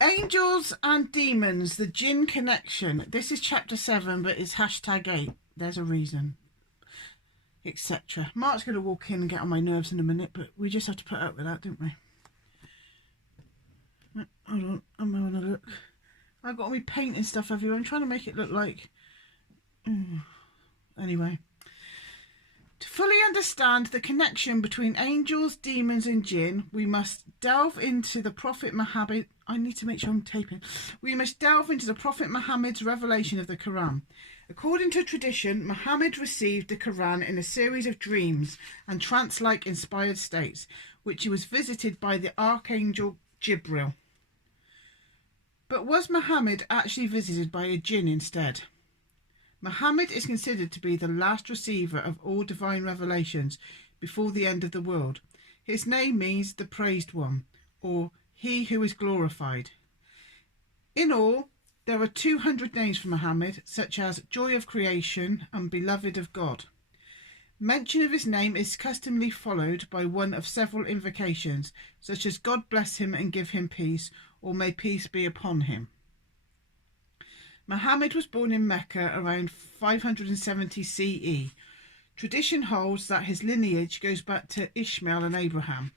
Angels and demons, the Djinn connection. This is chapter 7, but it's hashtag 8. There's a reason, etc. Mark's going to walk in and get on my nerves in a minute, but we just have to put up with that, don't we? Hold on, I'm having a look. I've got all my paint and stuff everywhere. I'm trying to make it look like... Anyway. To fully understand the connection between angels, demons and jinn, we must delve into the Prophet Muhammad. I need to make sure I'm taping. We must delve into the Prophet Muhammad's revelation of the Quran. According to tradition, Muhammad received the Quran in a series of dreams and trance-like inspired states, which he was visited by the Archangel Jibril. But was Muhammad actually visited by a jinn instead? Muhammad is considered to be the last receiver of all divine revelations before the end of the world. His name means the praised one, or he who is glorified. In all, there are 200 names for Muhammad, such as joy of creation and beloved of God. Mention of his name is customarily followed by one of several invocations, such as God bless him and give him peace, or may peace be upon him. Muhammad was born in Mecca around 570 CE. Tradition holds that his lineage goes back to Ishmael and Abraham.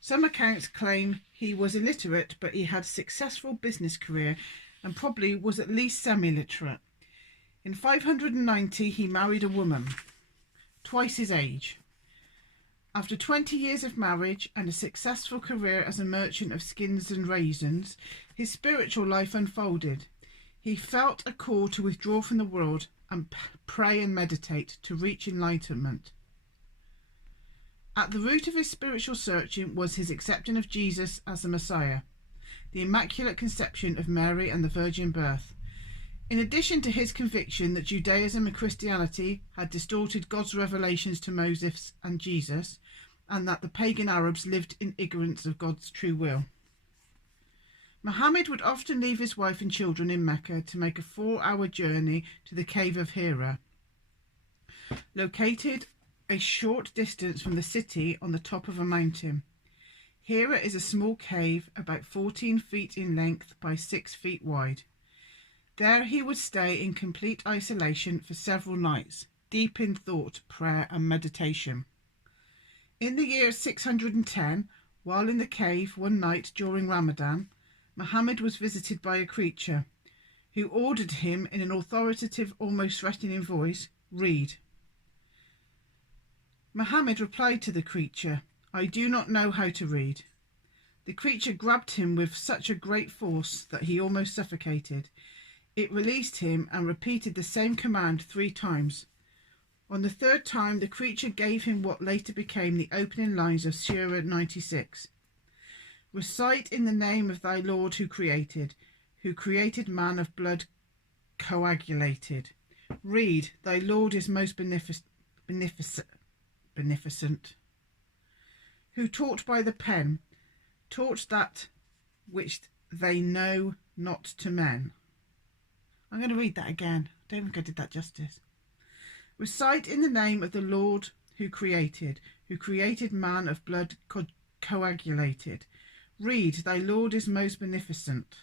Some accounts claim he was illiterate, but he had a successful business career and probably was at least semi-literate. In 590, he married a woman, twice his age. After 20 years of marriage and a successful career as a merchant of skins and raisins, his spiritual life unfolded. He felt a call to withdraw from the world and pray and meditate to reach enlightenment. At the root of his spiritual searching was his acceptance of Jesus as the Messiah, the Immaculate Conception of Mary and the Virgin Birth. In addition to his conviction that Judaism and Christianity had distorted God's revelations to Moses and Jesus, and that the pagan Arabs lived in ignorance of God's true will. Muhammad would often leave his wife and children in Mecca to make a 4-hour journey to the cave of Hira, located a short distance from the city on the top of a mountain. Hira is a small cave about 14 feet in length by 6 feet wide. There he would stay in complete isolation for several nights, deep in thought, prayer and meditation. In the year 610, while in the cave one night during Ramadan, Muhammad was visited by a creature who ordered him in an authoritative, almost threatening voice, "Read." Muhammad replied to the creature, "I do not know how to read." The creature grabbed him with such a great force that he almost suffocated. It released him and repeated the same command 3 times. On the 3rd time, the creature gave him what later became the opening lines of Surah 96. Recite in the name of thy Lord who created man of blood coagulated. Read, thy Lord is most beneficent, who taught by the pen, taught that which they know not to men. I'm going to read that again. I don't think I did that justice. Recite in the name of the Lord who created man of blood coagulated. Read, thy Lord is most beneficent,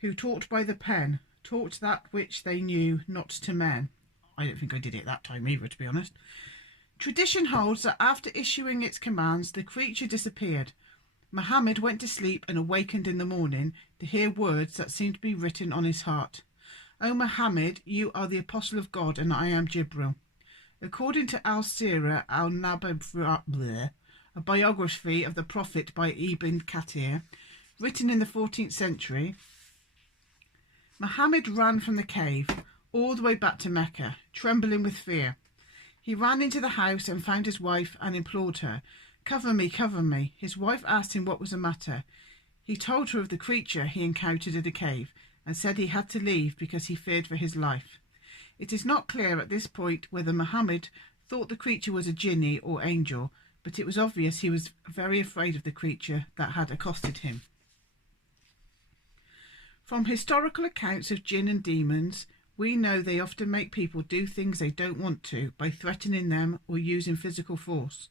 who taught by the pen, taught that which they knew not to men. I don't think I did it that time either, to be honest. Tradition holds that after issuing its commands, the creature disappeared. Muhammad went to sleep and awakened in the morning to hear words that seemed to be written on his heart. "O Muhammad, you are the apostle of God, and I am Jibril." According to Al-Sirah al-Nabawi, a biography of the Prophet by Ibn Kathir, written in the 14th century, Muhammad ran from the cave all the way back to Mecca, trembling with fear. He ran into the house and found his wife and implored her, "Cover me, cover me." His wife asked him what was the matter. He told her of the creature he encountered in the cave and said he had to leave because he feared for his life. It is not clear at this point whether Muhammad thought the creature was a jinni or angel, but it was obvious he was very afraid of the creature that had accosted him. From historical accounts of jinn and demons, we know they often make people do things they don't want to by threatening them or using physical force.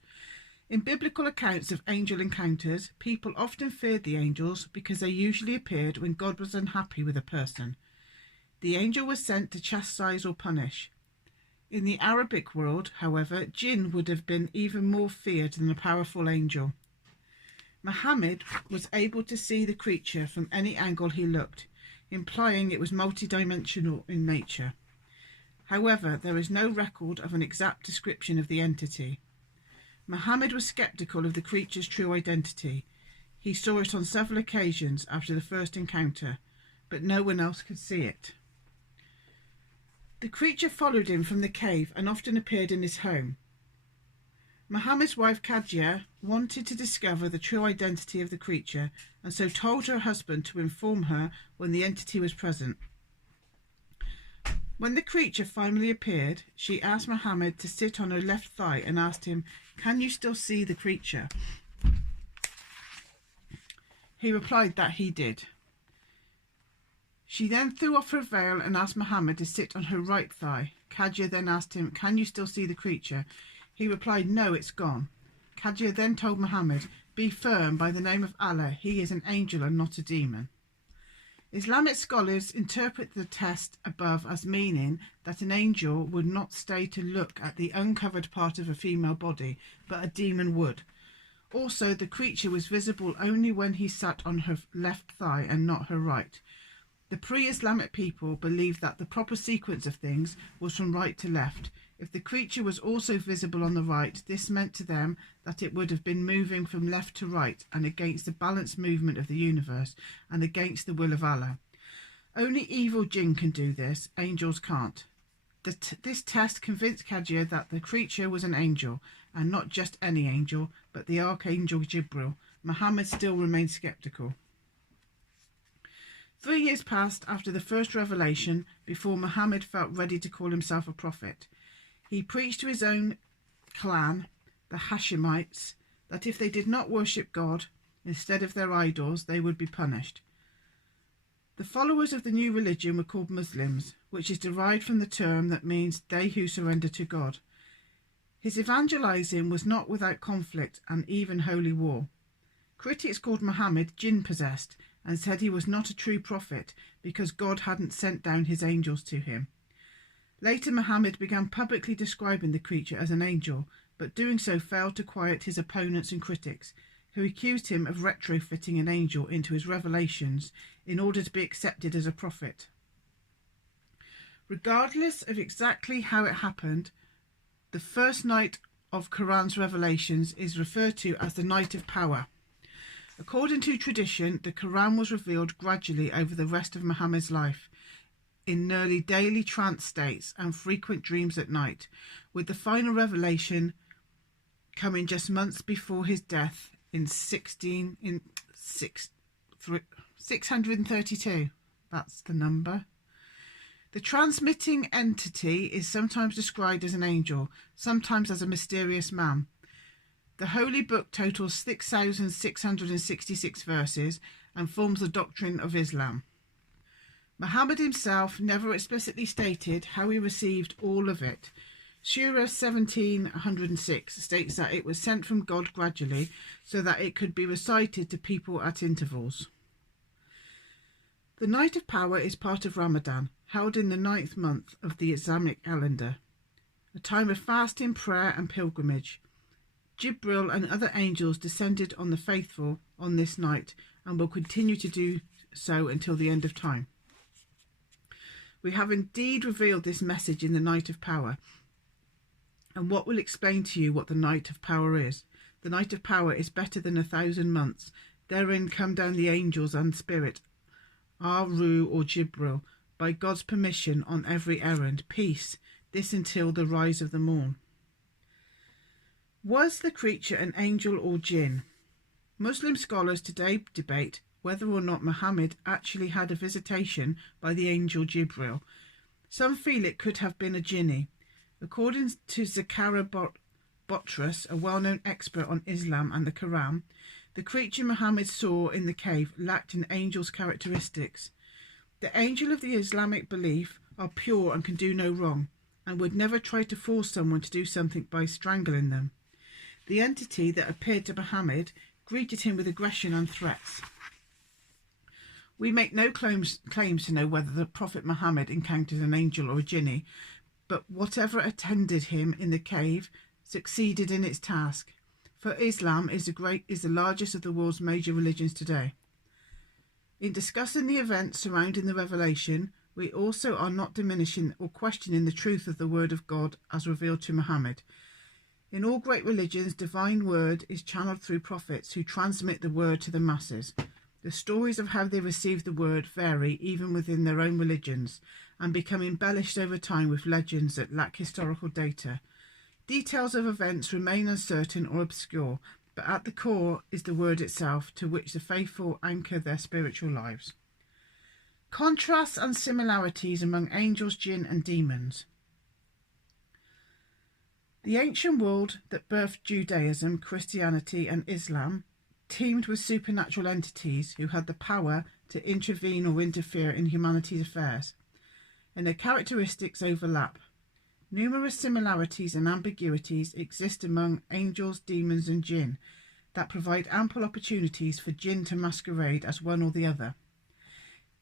In biblical accounts of angel encounters, people often feared the angels because they usually appeared when God was unhappy with a person. The angel was sent to chastise or punish. In the Arabic world, however, Djinn would have been even more feared than a powerful angel. Muhammad was able to see the creature from any angle he looked, implying it was multidimensional in nature. However, there is no record of an exact description of the entity. Muhammad was skeptical of the creature's true identity. He saw it on several occasions after the first encounter, but no one else could see it. The creature followed him from the cave and often appeared in his home. Muhammad's wife Khadija wanted to discover the true identity of the creature and so told her husband to inform her when the entity was present. When the creature finally appeared, she asked Muhammad to sit on her left thigh and asked him, "Can you still see the creature?" He replied that he did. She then threw off her veil and asked Muhammad to sit on her right thigh. Khadija then asked him, "Can you still see the creature?" He replied, "No, it's gone." Khadija then told Muhammad, "Be firm by the name of Allah, he is an angel and not a demon." Islamic scholars interpret the text above as meaning that an angel would not stay to look at the uncovered part of a female body, but a demon would. Also, the creature was visible only when he sat on her left thigh and not her right. The pre-Islamic people believed that the proper sequence of things was from right to left. If the creature was also visible on the right, this meant to them that it would have been moving from left to right and against the balanced movement of the universe and against the will of Allah. Only evil jinn can do this, angels can't. This test convinced Khadija that the creature was an angel, and not just any angel, but the archangel Jibril. Muhammad still remained skeptical. 3 years passed after the first revelation before Muhammad felt ready to call himself a prophet. He preached to his own clan, the Hashemites, that if they did not worship God instead of their idols, they would be punished. The followers of the new religion were called Muslims, which is derived from the term that means they who surrender to God. His evangelizing was not without conflict and even holy war. Critics called Muhammad jinn-possessed and said he was not a true prophet because God hadn't sent down his angels to him. Later, Muhammad began publicly describing the creature as an angel, but doing so failed to quiet his opponents and critics, who accused him of retrofitting an angel into his revelations in order to be accepted as a prophet. Regardless of exactly how it happened, the first night of Quran's revelations is referred to as the Night of Power. According to tradition, the Quran was revealed gradually over the rest of Muhammad's life, in nearly daily trance states and frequent dreams at night, with the final revelation coming just months before his death in 632. That's the number. The transmitting entity is sometimes described as an angel, sometimes as a mysterious man. The Holy Book totals 6,666 verses and forms the doctrine of Islam. Muhammad himself never explicitly stated how he received all of it. Surah 1706 states that it was sent from God gradually so that it could be recited to people at intervals. The Night of Power is part of Ramadan, held in the 9th month of the Islamic calendar, a time of fasting, prayer and pilgrimage. Jibril and other angels descended on the faithful on this night and will continue to do so until the end of time. We have indeed revealed this message in the Night of Power, and what will explain to you what the Night of Power is. The Night of Power is better than 1,000 months. Therein come down the angels and spirit, Ruh or Jibril, by God's permission on every errand. Peace, this until the rise of the morn. Was the creature an angel or jinn? Muslim scholars today debate whether or not Muhammad actually had a visitation by the angel Jibril. Some feel it could have been a jinni. According to Zakaria Botras, a well-known expert on Islam and the Quran, the creature Muhammad saw in the cave lacked an angel's characteristics. The angel of the Islamic belief are pure and can do no wrong, and would never try to force someone to do something by strangling them. The entity that appeared to Muhammad greeted him with aggression and threats. We make no claims to know whether the Prophet Muhammad encountered an angel or a jinni, but whatever attended him in the cave succeeded in its task, for Islam is the largest of the world's major religions today. In discussing the events surrounding the revelation, we also are not diminishing or questioning the truth of the word of God as revealed to Muhammad. In all great religions, divine word is channeled through prophets who transmit the word to the masses. The stories of how they receive the word vary even within their own religions and become embellished over time with legends that lack historical data. Details of events remain uncertain or obscure, but at the core is the word itself, to which the faithful anchor their spiritual lives. Contrasts and similarities among angels, jinn and demons. The ancient world that birthed Judaism, Christianity and Islam teemed with supernatural entities who had the power to intervene or interfere in humanity's affairs, and their characteristics overlap. Numerous similarities and ambiguities exist among angels, demons and jinn that provide ample opportunities for jinn to masquerade as one or the other.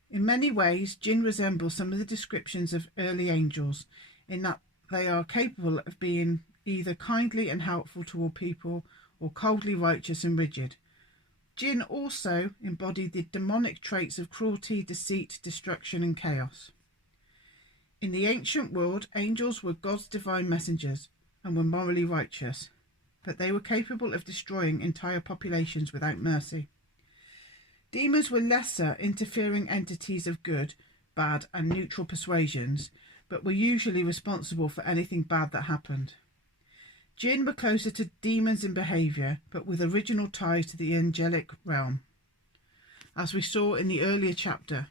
In many ways, jinn resemble some of the descriptions of early angels in that they are capable of being either kindly and helpful toward people or coldly righteous and rigid. Jinn also embody the demonic traits of cruelty, deceit, destruction and chaos. In the ancient world, angels were God's divine messengers and were morally righteous, but they were capable of destroying entire populations without mercy. Demons were lesser, interfering entities of good, bad and neutral persuasions, but were usually responsible for anything bad that happened. Jinn were closer to demons in behaviour, but with original ties to the angelic realm, as we saw in the earlier chapter.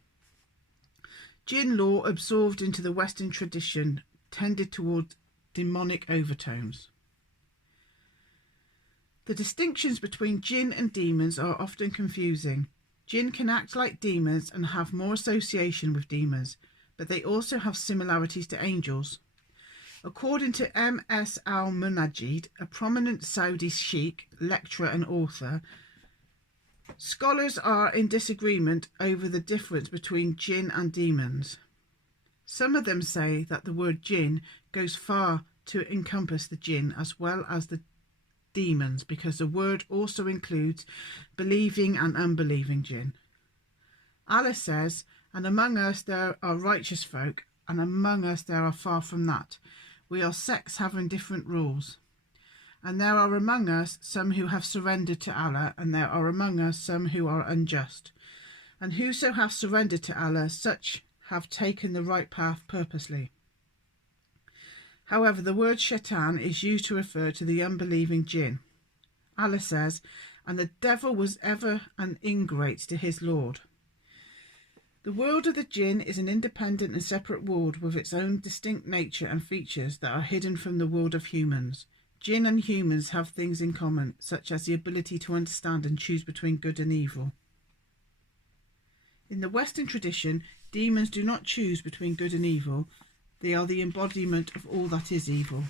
Jinn lore absorbed into the Western tradition tended toward demonic overtones. The distinctions between jinn and demons are often confusing. Jinn can act like demons and have more association with demons, but they also have similarities to angels. According to M.S. al-Munajjid, a prominent Saudi sheikh, lecturer and author, scholars are in disagreement over the difference between jinn and demons. Some of them say that the word jinn goes far to encompass the jinn as well as the demons, because the word also includes believing and unbelieving jinn. Allah says, "And among us there are righteous folk, and among us there are far from that. We are sects having different rules. And there are among us some who have surrendered to Allah, and there are among us some who are unjust. And whoso have surrendered to Allah, such have taken the right path purposely." However, the word shaitan is used to refer to the unbelieving jinn. Allah says, "And the devil was ever an ingrate to his Lord." The world of the jinn is an independent and separate world with its own distinct nature and features that are hidden from the world of humans. Jinn and humans have things in common, such as the ability to understand and choose between good and evil. In the Western tradition, demons do not choose between good and evil. They are the embodiment of all that is evil,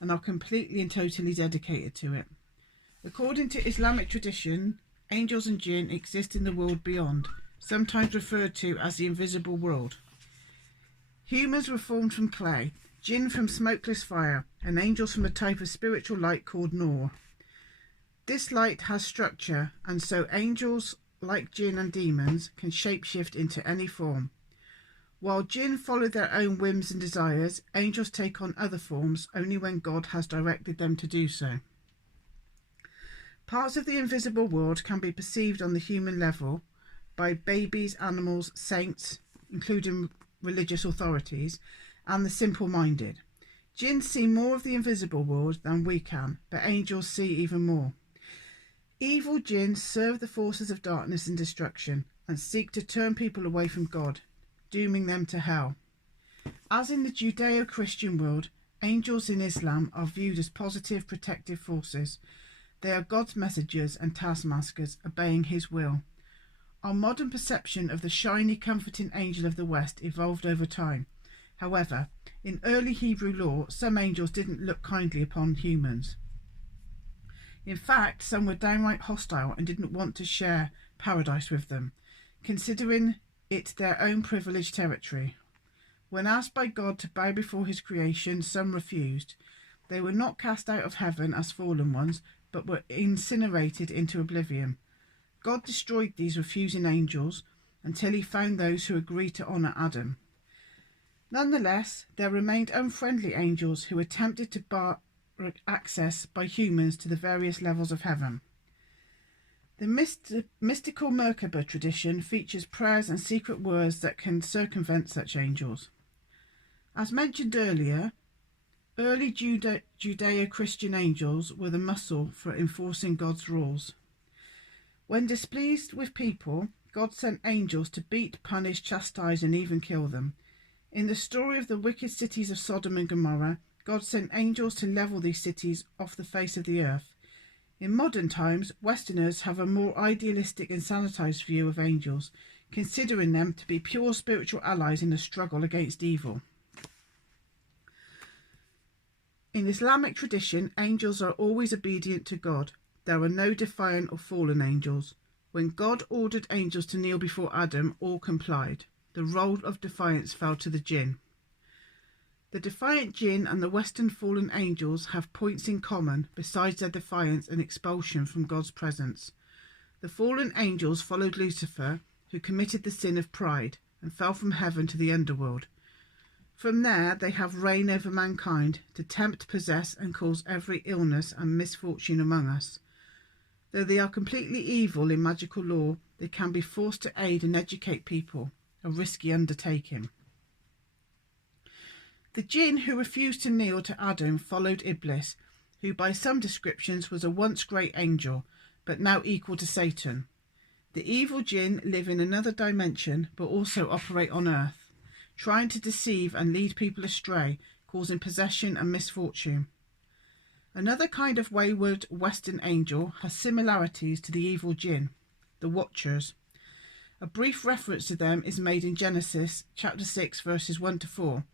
and are completely and totally dedicated to it. According to Islamic tradition, angels and jinn exist in the world beyond, sometimes referred to as the invisible world. Humans were formed from clay, jinn from smokeless fire, and angels from a type of spiritual light called nur. This light has structure, and so angels, like jinn and demons, can shapeshift into any form. While jinn follow their own whims and desires, angels take on other forms only when God has directed them to do so. Parts of the invisible world can be perceived on the human level by babies, animals, saints, including religious authorities, and the simple-minded. Jinn see more of the invisible world than we can, but angels see even more. Evil jinn serve the forces of darkness and destruction and seek to turn people away from God, dooming them to hell. As in the Judeo-Christian world, angels in Islam are viewed as positive, protective forces. They are God's messengers and taskmasters, obeying his will. Our modern perception of the shiny, comforting angel of the West evolved over time. However, in early Hebrew law, some angels didn't look kindly upon humans. In fact, some were downright hostile and didn't want to share paradise with them, considering it their own privileged territory. When asked by God to bow before his creation, some refused. They were not cast out of heaven as fallen ones, but were incinerated into oblivion. God destroyed these refusing angels until he found those who agreed to honour Adam. Nonetheless, there remained unfriendly angels who attempted to bar access by humans to the various levels of heaven. The mystical Merkaba tradition features prayers and secret words that can circumvent such angels. As mentioned earlier, early Judeo-Christian angels were the muscle for enforcing God's rules. When displeased with people, God sent angels to beat, punish, chastise, and even kill them. In the story of the wicked cities of Sodom and Gomorrah, God sent angels to level these cities off the face of the earth. In modern times, Westerners have a more idealistic and sanitized view of angels, considering them to be pure spiritual allies in the struggle against evil. In Islamic tradition, angels are always obedient to God. There are no defiant or fallen angels. When God ordered angels to kneel before Adam, all complied. The role of defiance fell to the Djinn. The defiant Djinn and the Western fallen angels have points in common besides their defiance and expulsion from God's presence. The fallen angels followed Lucifer, who committed the sin of pride and fell from heaven to the underworld. From there they have reign over mankind to tempt, possess and cause every illness and misfortune among us. Though they are completely evil in magical law, they can be forced to aid and educate people, a risky undertaking. The Djinn who refused to kneel to Adam followed Iblis, who by some descriptions was a once great angel, but now equal to Satan. The evil Djinn live in another dimension, but also operate on earth, trying to deceive and lead people astray, causing possession and misfortune. Another kind of wayward Western angel has similarities to the evil Djinn, the Watchers. A brief reference to them is made in Genesis chapter 6 verses 1 to 4,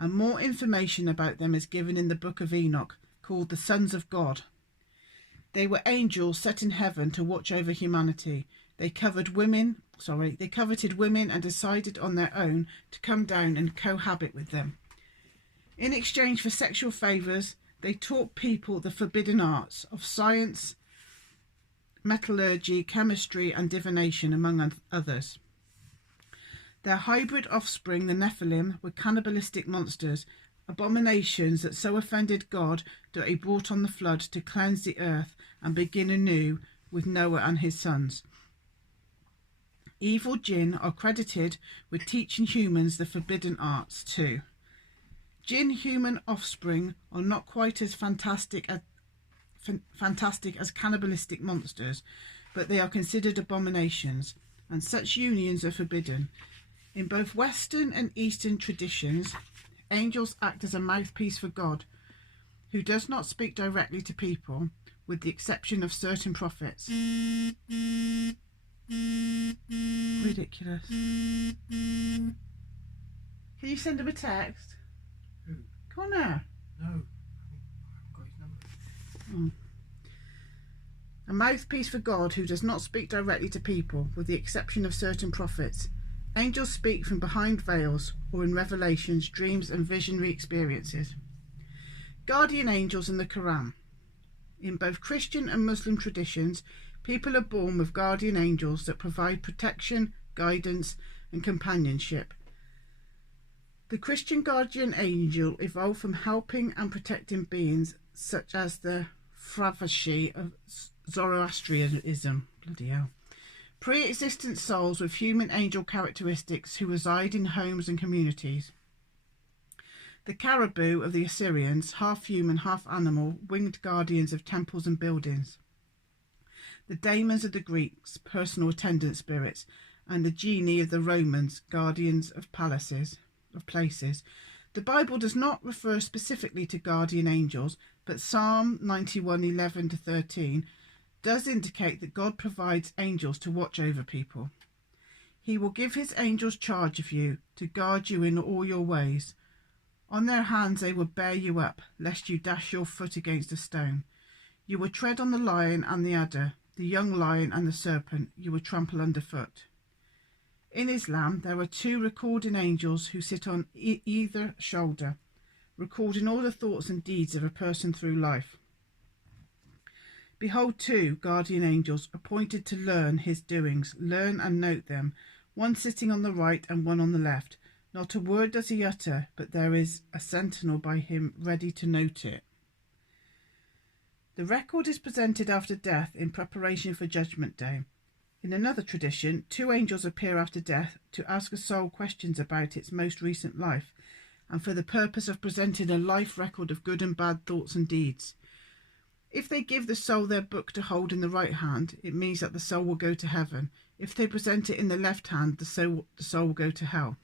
and more information about them is given in the book of Enoch, called the Sons of God. They were angels set in heaven to watch over humanity. They coveted women and decided on their own to come down and cohabit with them. In exchange for sexual favours, they taught people the forbidden arts of science, metallurgy, chemistry and divination, among others. Their hybrid offspring, the Nephilim, were cannibalistic monsters, abominations that so offended God that he brought on the flood to cleanse the earth and begin anew with Noah and his sons. Evil Djinn are credited with teaching humans the forbidden arts too. Djinn human offspring are not quite as fantastic as cannibalistic monsters, but they are considered abominations, and such unions are forbidden. In both Western and Eastern traditions, angels act as a mouthpiece for God, who does not speak directly to people, with the exception of certain prophets. Ridiculous. Can you send him a text? Who? Come on now. No, I haven't got his number. A mouthpiece for God who does not speak directly to people, with the exception of certain prophets. Angels speak from behind veils or in revelations, dreams and visionary experiences. Guardian angels in the Quran. In both Christian and Muslim traditions, people are born with guardian angels that provide protection, guidance and companionship. The Christian guardian angel evolved from helping and protecting beings such as the Fravashi of Zoroastrianism. Bloody hell. Pre-existent souls with human angel characteristics who reside in homes and communities. The caribou of the Assyrians, half human, half animal, winged guardians of temples and buildings. The daemons of the Greeks, personal attendant spirits, and the genii of the Romans, guardians of places. The Bible does not refer specifically to guardian angels, but Psalm 91:11-13 does indicate that God provides angels to watch over people. He will give his angels charge of you, to guard you in all your ways. On their hands they will bear you up, lest you dash your foot against a stone. You will tread on the lion and the adder, the young lion and the serpent you will trample underfoot. In Islam, there are 2 recording angels who sit on either shoulder, recording all the thoughts and deeds of a person through life. Behold 2 guardian angels appointed to learn his doings, learn and note them, one sitting on the right and one on the left. Not a word does he utter, but there is a sentinel by him ready to note it. The record is presented after death in preparation for Judgment Day. In another tradition, 2 angels appear after death to ask a soul questions about its most recent life, and for the purpose of presenting a life record of good and bad thoughts and deeds. If they give the soul their book to hold in the right hand, it means that the soul will go to heaven. If they present it in the left hand, the soul will go to hell.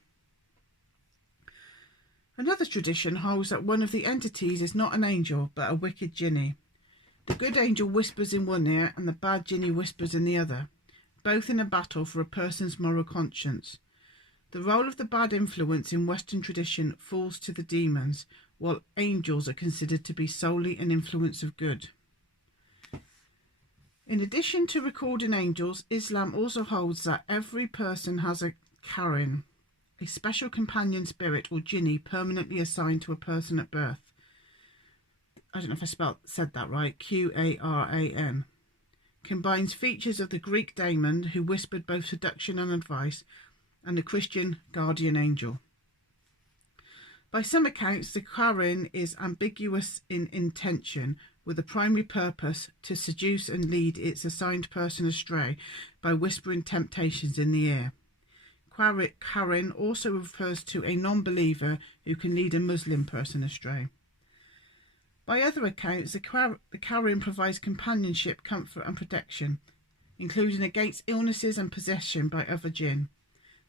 Another tradition holds that one of the entities is not an angel, but a wicked jinni. The good angel whispers in one ear and the bad jinni whispers in the other, both in a battle for a person's moral conscience. The role of the bad influence in Western tradition falls to the demons, while angels are considered to be solely an influence of good. In addition to recording angels, Islam also holds that every person has a Karin, a special companion spirit or jinni permanently assigned to a person at birth. I don't know if I said that right, Qaran. Combines features of the Greek daemon who whispered both seduction and advice, and the Christian guardian angel. By some accounts, the Karin is ambiguous in intention, with the primary purpose to seduce and lead its assigned person astray by whispering temptations in the ear. Karin also refers to a non-believer who can lead a Muslim person astray. By other accounts, the Karin provides companionship, comfort and protection, including against illnesses and possession by other jinn.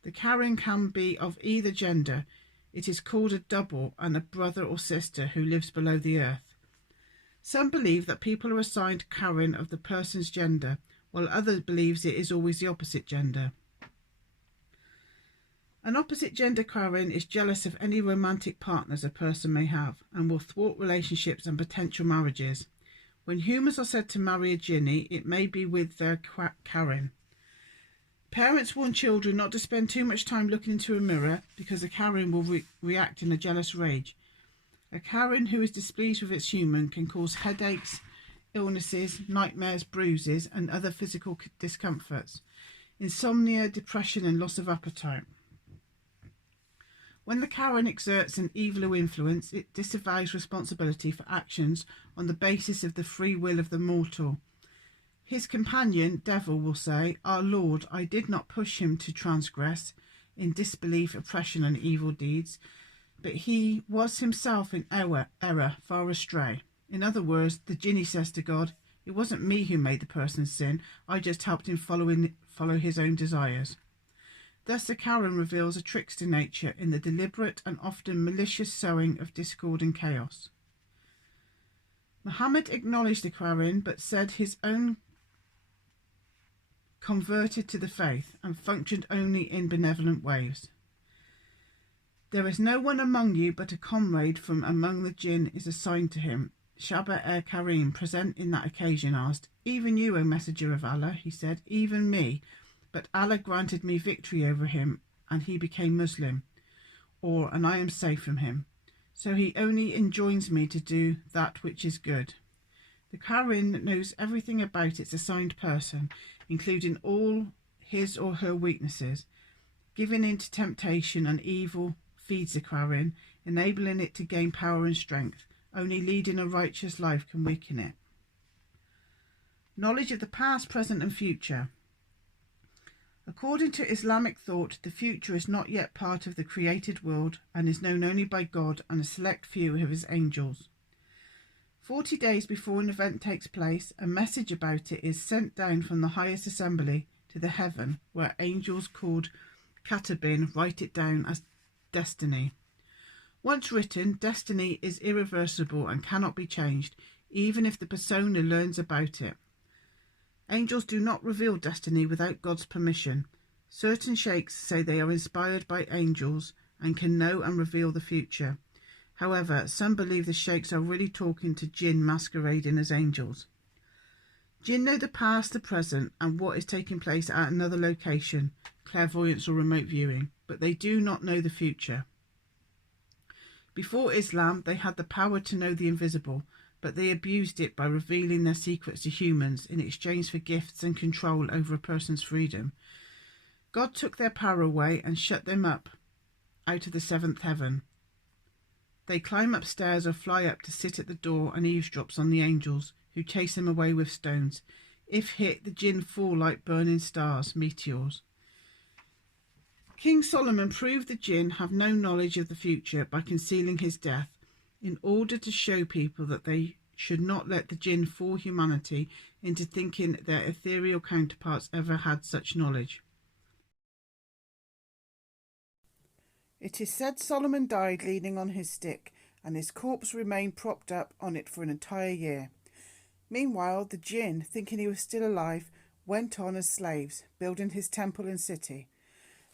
The Karin can be of either gender. It is called a double and a brother or sister who lives below the earth. Some believe that people are assigned Karin of the person's gender, while others believe it is always the opposite gender. An opposite gender Karin is jealous of any romantic partners a person may have and will thwart relationships and potential marriages. When humans are said to marry a jinni, it may be with their Karin. Parents warn children not to spend too much time looking into a mirror because the Karin will react in a jealous rage. A Karin who is displeased with its human can cause headaches, illnesses, nightmares, bruises and other physical discomforts, insomnia, depression and loss of appetite. When the Karin exerts an evil influence, it disavows responsibility for actions on the basis of the free will of the mortal. His companion, devil, will say, "Our Lord, I did not push him to transgress in disbelief, oppression and evil deeds, but he was himself in error, far astray." In other words, the jinni says to God, "It wasn't me who made the person sin, I just helped him follow his own desires." Thus the Karin reveals a trickster nature in the deliberate and often malicious sowing of discord and chaos. Muhammad acknowledged the Karin, but said his own converted to the faith and functioned only in benevolent ways. There is no one among you but a comrade from among the jinn is assigned to him. Shaba-Karim, present in that occasion, asked, "Even you, O Messenger of Allah?" He said, "Even me, but Allah granted me victory over him, and he became Muslim, and I am safe from him. So he only enjoins me to do that which is good." The Karin knows everything about its assigned person, including all his or her weaknesses. Giving in to temptation and evil feeds the Karin, enabling it to gain power and strength. Only leading a righteous life can weaken it. Knowledge of the past, present and future. According to Islamic thought, the future is not yet part of the created world and is known only by God and a select few of his angels. 40 days before an event takes place, a message about it is sent down from the highest assembly to the heaven, where angels called Katabin write it down as destiny. Once written, destiny is irreversible and cannot be changed, even if the persona learns about it. Angels do not reveal destiny without God's permission. Certain sheikhs say they are inspired by angels and can know and reveal the future. However, some believe the sheikhs are really talking to jinn masquerading as angels. Djinn know the past, the present, and what is taking place at another location, clairvoyance or remote viewing, but they do not know the future. Before Islam, they had the power to know the invisible, but they abused it by revealing their secrets to humans in exchange for gifts and control over a person's freedom. God took their power away and shut them up out of the seventh heaven. They climb upstairs or fly up to sit at the door and eavesdrops on the angels, who chase them away with stones. If hit, the Djinn fall like burning stars, meteors. King Solomon proved the Djinn have no knowledge of the future by concealing his death, in order to show people that they should not let the Djinn fool humanity into thinking their ethereal counterparts ever had such knowledge. It is said Solomon died leaning on his stick, and his corpse remained propped up on it for an entire year. Meanwhile, the Djinn, thinking he was still alive, went on as slaves, building his temple and city.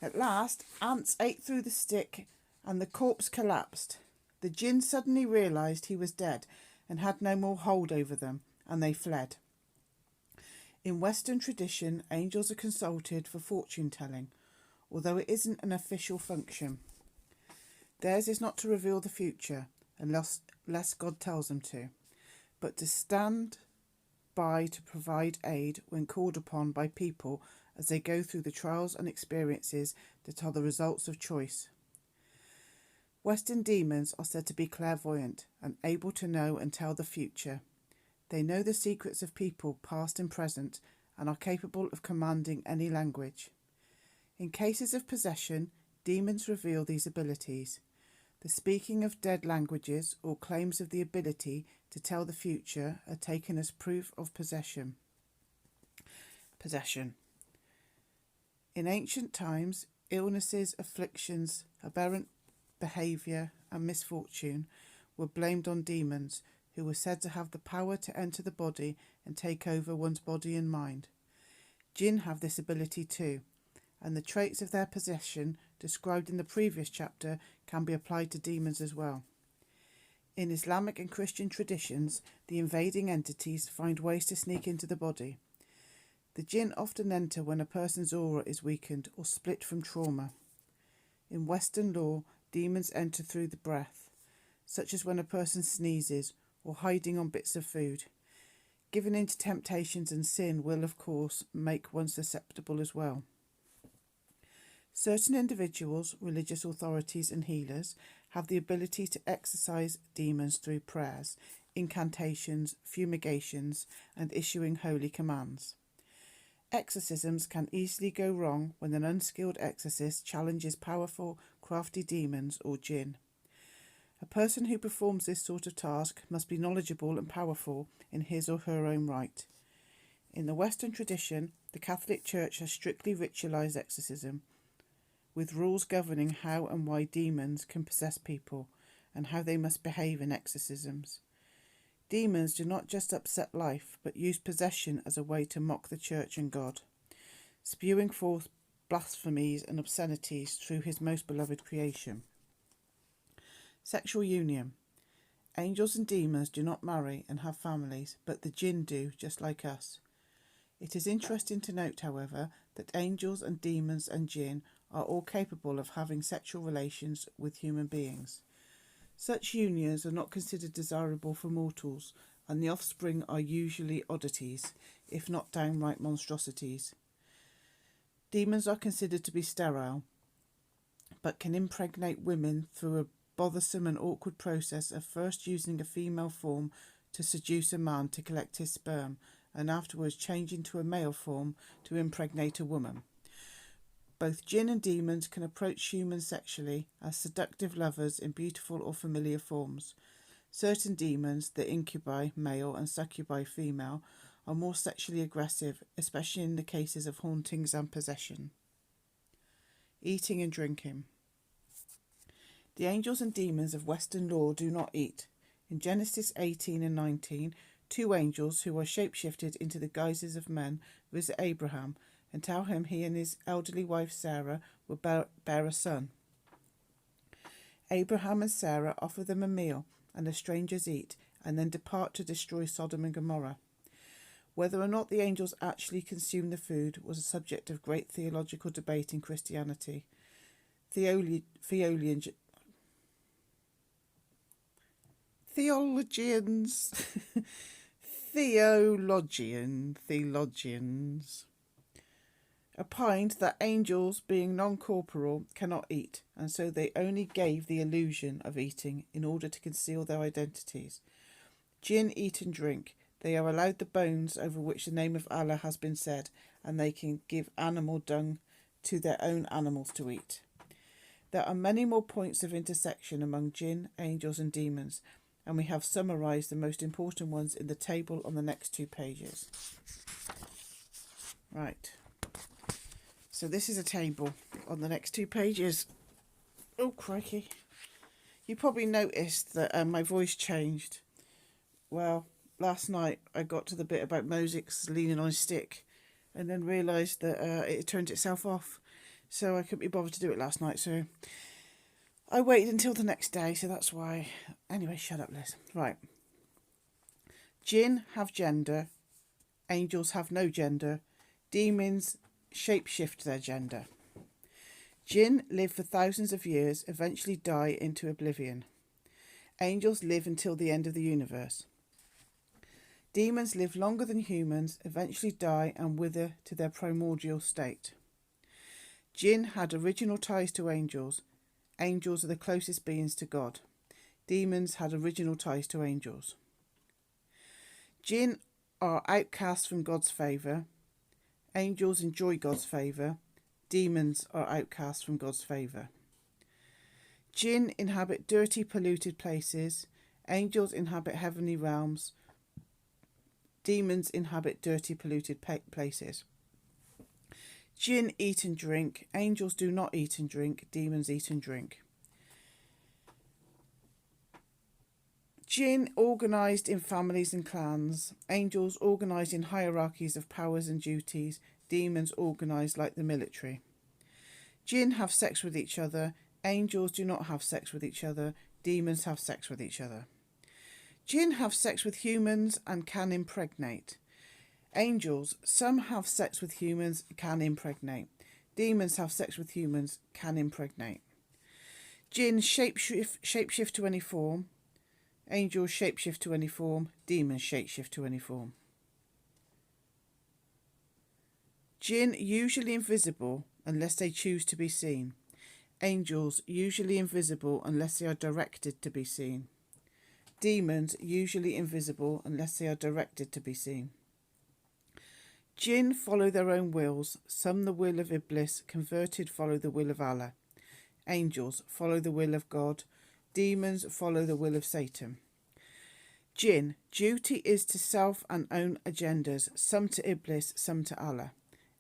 At last, ants ate through the stick, and the corpse collapsed. The Djinn suddenly realised he was dead and had no more hold over them, and they fled. In Western tradition, angels are consulted for fortune-telling, although it isn't an official function. Theirs is not to reveal the future, unless God tells them to, but to stand by to provide aid when called upon by people as they go through the trials and experiences that are the results of choice. Western demons are said to be clairvoyant and able to know and tell the future. They know the secrets of people, past and present, and are capable of commanding any language. In cases of possession, demons reveal these abilities. The speaking of dead languages or claims of the ability to tell the future are taken as proof of possession. In ancient times, illnesses, afflictions, aberrant behaviour and misfortune were blamed on demons, who were said to have the power to enter the body and take over one's body and mind. Djinn have this ability too, and the traits of their possession described in the previous chapter can be applied to demons as well. In Islamic and Christian traditions, the invading entities find ways to sneak into the body. The Djinn often enter when a person's aura is weakened or split from trauma. In Western law, demons enter through the breath, such as when a person sneezes or hiding on bits of food. Giving in to temptations and sin will, of course, make one susceptible as well. Certain individuals, religious authorities and healers have the ability to exorcise demons through prayers, incantations, fumigations, and issuing holy commands. Exorcisms can easily go wrong when an unskilled exorcist challenges powerful, crafty demons or Djinn. A person who performs this sort of task must be knowledgeable and powerful in his or her own right. In the Western tradition, the Catholic Church has strictly ritualized exorcism, with rules governing how and why demons can possess people and how they must behave in exorcisms. Demons do not just upset life, but use possession as a way to mock the Church and God, spewing forth blasphemies and obscenities through his most beloved creation. Sexual union. Angels and demons do not marry and have families, but the Djinn do, just like us. It is interesting to note, however, that angels and demons and Djinn are all capable of having sexual relations with human beings. Such unions are not considered desirable for mortals, and the offspring are usually oddities, if not downright monstrosities. Demons are considered to be sterile, but can impregnate women through a bothersome and awkward process of first using a female form to seduce a man to collect his sperm, and afterwards change into a male form to impregnate a woman. Both Djinn and demons can approach humans sexually as seductive lovers in beautiful or familiar forms. Certain demons, the incubi male and succubi female, are more sexually aggressive, especially in the cases of hauntings and possession. Eating and drinking. The angels and demons of Western law do not eat. In Genesis 18 and 19, two angels who are shapeshifted into the guises of men visit Abraham and tell him he and his elderly wife Sarah will bear a son. Abraham and Sarah offer them a meal, and the strangers eat, and then depart to destroy Sodom and Gomorrah. Whether or not the angels actually consumed the food was a subject of great theological debate in Christianity. Theologians opined that angels, being non-corporeal, cannot eat, and so they only gave the illusion of eating in order to conceal their identities. Jinn eat and drink. They are allowed the bones over which the name of Allah has been said, and they can give animal dung to their own animals to eat. There are many more points of intersection among jinn, angels and demons, and we have summarised the most important ones in the table on the next 2 pages. Right. So this is a table on the next 2 pages. Oh, crikey. You probably noticed that my voice changed. Well, last night I got to the bit about Moses leaning on his stick and then realised that it turned itself off. So I couldn't be bothered to do it last night. So I waited until the next day. So that's why. Anyway, shut up, Liz. Right. Jinn have gender. Angels have no gender. Demons shapeshift their gender. Jinn live for thousands of years, eventually die into oblivion. Angels live until the end of the universe. Demons live longer than humans, eventually die and wither to their primordial state. Jinn had original ties to angels. Angels are the closest beings to God. Demons had original ties to angels. Jinn are outcasts from God's favour. Angels enjoy God's favour. Demons are outcasts from God's favour. Jinn inhabit dirty, polluted places. Angels inhabit heavenly realms. Demons inhabit dirty, polluted places. Jinn eat and drink. Angels do not eat and drink. Demons eat and drink. Jinn organised in families and clans. Angels organised in hierarchies of powers and duties. Demons organised like the military. Jinn have sex with each other. Angels do not have sex with each other. Demons have sex with each other. Jinn have sex with humans and can impregnate. Angels, some have sex with humans, can impregnate. Demons have sex with humans, can impregnate. Jinn shapeshift to any form. Angels shapeshift to any form. Demons shapeshift to any form. Jinn usually invisible unless they choose to be seen. Angels usually invisible unless they are directed to be seen. Demons usually invisible unless they are directed to be seen. Jinn follow their own wills. Some the will of Iblis, converted follow the will of Allah. Angels follow the will of God. Demons follow the will of Satan. Jinn, duty is to self and own agendas, some to Iblis, some to Allah.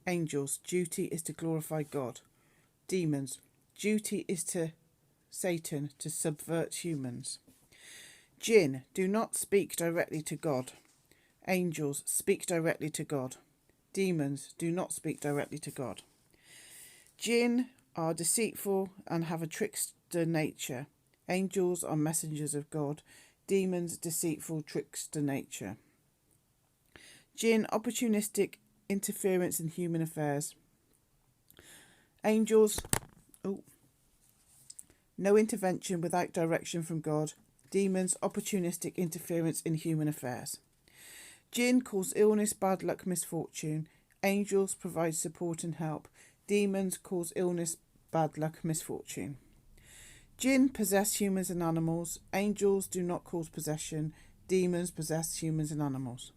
Angels, duty is to glorify God. Demons, duty is to Satan to subvert humans. Jinn, do not speak directly to God. Angels, speak directly to God. Demons, do not speak directly to God. Jinn are deceitful and have a trickster nature. Angels are messengers of God. Demons, deceitful, trickster nature. Jinn, opportunistic interference in human affairs. Angels, no intervention without direction from God. Demons, opportunistic interference in human affairs. Jinn cause illness, bad luck, misfortune. Angels provide support and help. Demons cause illness, bad luck, misfortune. Jinn possess humans and animals. Angels do not cause possession. Demons possess humans and animals.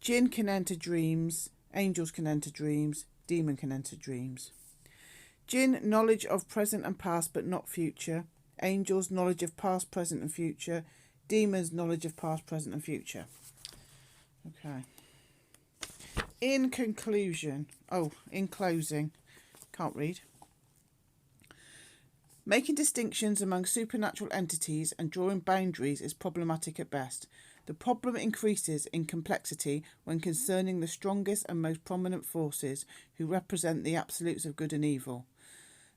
Jinn can enter dreams. Angels can enter dreams. Demon can enter dreams. Jinn, knowledge of present and past but not future. Angels, knowledge of past, present and future. Demons, knowledge of past, present and future. Okay. In closing, can't read. Making distinctions among supernatural entities and drawing boundaries is problematic at best. The problem increases in complexity when concerning the strongest and most prominent forces who represent the absolutes of good and evil.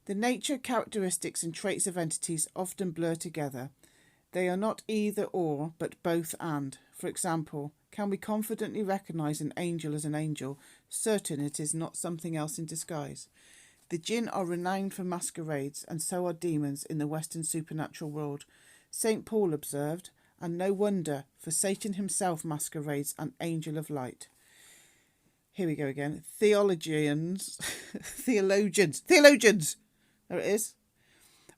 The nature, characteristics and traits of entities often blur together. They are not either or, but both and. For example, Can we confidently recognise an angel as an angel, certain it is not something else in disguise? The Djinn are renowned for masquerades, and so are demons in the Western supernatural world. St. Paul observed, and no wonder, for Satan himself masquerades an angel of light. Here we go again. Theologians, there it is,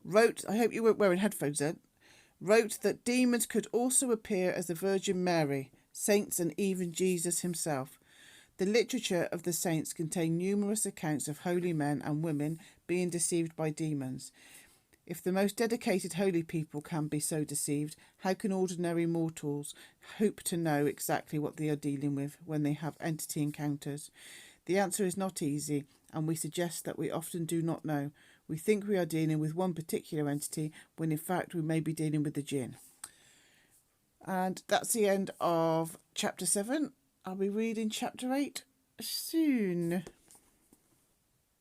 wrote, I hope you weren't wearing headphones then, wrote that demons could also appear as the Virgin Mary, saints, and even Jesus himself. The literature of the saints contain numerous accounts of holy men and women being deceived by demons. If the most dedicated holy people can be so deceived, how can ordinary mortals hope to know exactly what they are dealing with when they have entity encounters? The answer is not easy, and we suggest that we often do not know. We think we are dealing with one particular entity, when in fact we may be dealing with the Djinn. And that's the end of chapter 7. I'll be reading chapter 8 soon.